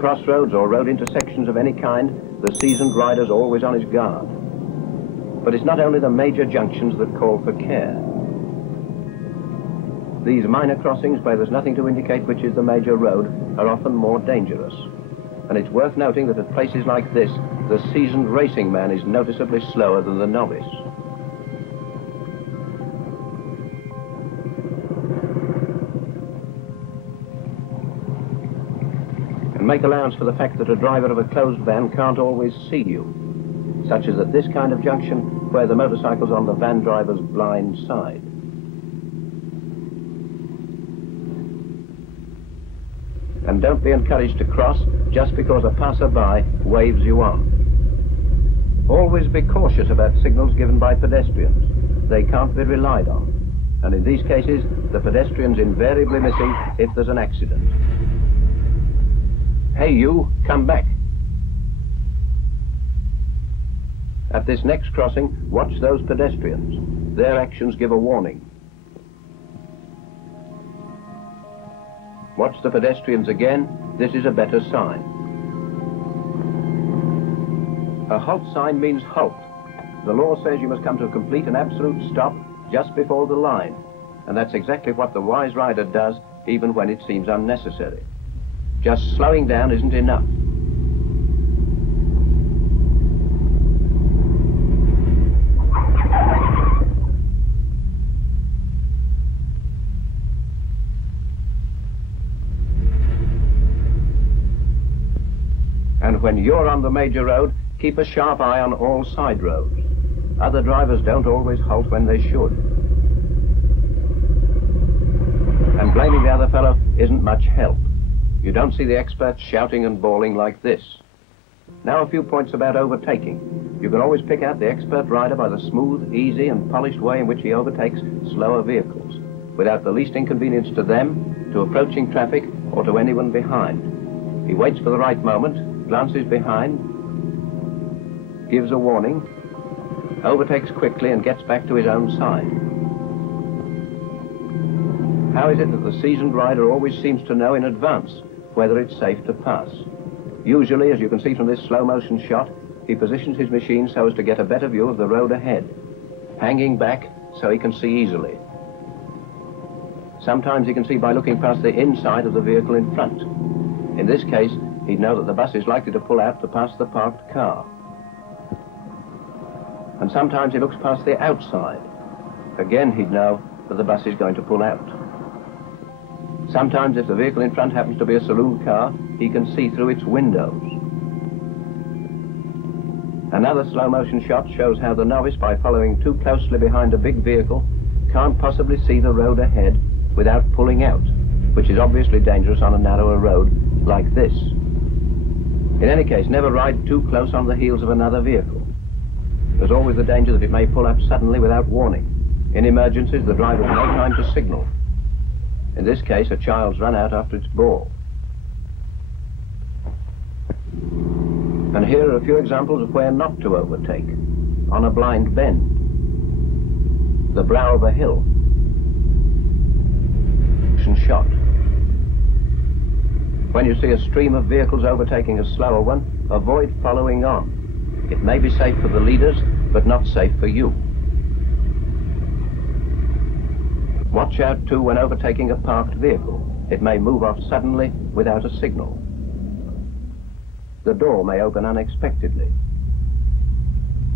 crossroads or road intersections of any kind, the seasoned rider's always on his guard. But it's not only the major junctions that call for care. These minor crossings, where there's nothing to indicate which is the major road, are often more dangerous. And it's worth noting that at places like this, the seasoned racing man is noticeably slower than the novice. And make allowance for the fact that a driver of a closed van can't always see you, such as at this kind of junction where the motorcycle's on the van driver's blind side. And don't be encouraged to cross just because a passerby waves you on. Always be cautious about signals given by pedestrians. They can't be relied on. And in these cases, the pedestrian's invariably missing if there's an accident. Hey you, come back. At this next crossing, watch those pedestrians. Their actions give a warning. Watch the pedestrians again. This is a better sign. A halt sign means halt. The law says you must come to a complete and absolute stop just before the line. And that's exactly what the wise rider does, even when it seems unnecessary. Just slowing down isn't enough. And when you're on the major road, keep a sharp eye on all side roads. Other drivers don't always halt when they should. And blaming the other fellow isn't much help. You don't see the experts shouting and bawling like this. Now a few points about overtaking. You can always pick out the expert rider by the smooth, easy and polished way in which he overtakes slower vehicles, without the least inconvenience to them, to approaching traffic, or to anyone behind. He waits for the right moment, glances behind, gives a warning, overtakes quickly and gets back to his own side. How is it that the seasoned rider always seems to know in advance whether it's safe to pass? Usually, as you can see from this slow motion shot, he positions his machine so as to get a better view of the road ahead, hanging back so he can see easily. Sometimes he can see by looking past the inside of the vehicle in front. In this case, he'd know that the bus is likely to pull out to pass the parked car. And sometimes he looks past the outside. Again, he'd know that the bus is going to pull out. Sometimes, if the vehicle in front happens to be a saloon car, he can see through its windows. Another slow motion shot shows how the novice, by following too closely behind a big vehicle, can't possibly see the road ahead without pulling out, which is obviously dangerous on a narrower road like this. In any case, never ride too close on the heels of another vehicle. There's always the danger that it may pull up suddenly without warning. In emergencies, the driver has no time to signal. In this case, a child's run out after its ball. And here are a few examples of where not to overtake. On a blind bend, the brow of a hill, shot. When you see a stream of vehicles overtaking a slower one, avoid following on. It may be safe for the leaders, but not safe for you. Watch out too when overtaking a parked vehicle. It may move off suddenly without a signal. The door may open unexpectedly.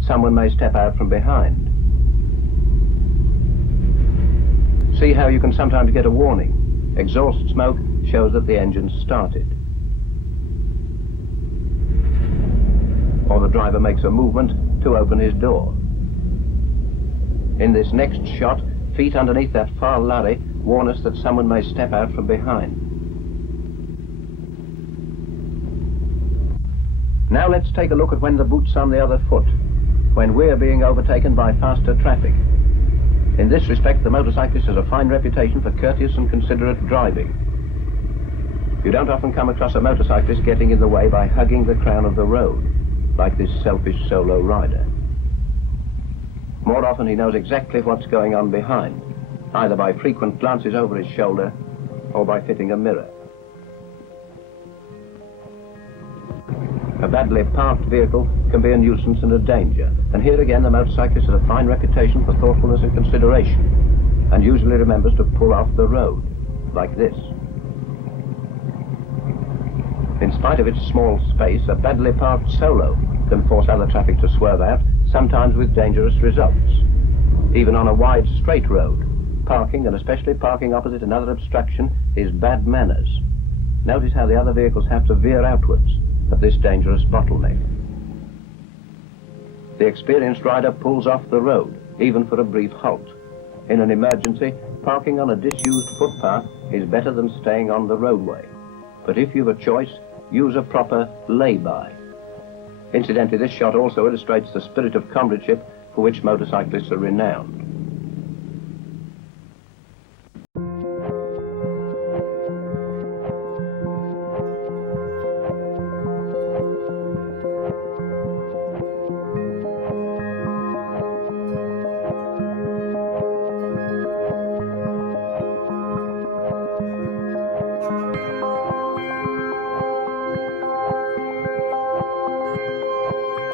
Someone may step out from behind. See how you can sometimes get a warning. Exhaust smoke shows that the engine's started. Or the driver makes a movement to open his door. In this next shot, feet underneath that far lorry warn us that someone may step out from behind. Now let's take a look at when the boot's on the other foot, when we're being overtaken by faster traffic. In this respect, the motorcyclist has a fine reputation for courteous and considerate driving. You don't often come across a motorcyclist getting in the way by hugging the crown of the road, like this selfish solo rider. More often he knows exactly what's going on behind, either by frequent glances over his shoulder or by fitting a mirror. badly parked vehicle can be a nuisance and a danger. And here again, the motorcyclist has a fine reputation for thoughtfulness and consideration, and usually remembers to pull off the road, like this. In spite of its small space, a badly parked Solo can force other traffic to swerve out, sometimes with dangerous results. Even on a wide straight road, parking, and especially parking opposite another obstruction, is bad manners. Notice how the other vehicles have to veer outwards of this dangerous bottleneck. The experienced rider pulls off the road, even for a brief halt. In an emergency, parking on a disused footpath is better than staying on the roadway. But if you've a choice, use a proper lay-by. Incidentally, this shot also illustrates the spirit of comradeship for which motorcyclists are renowned.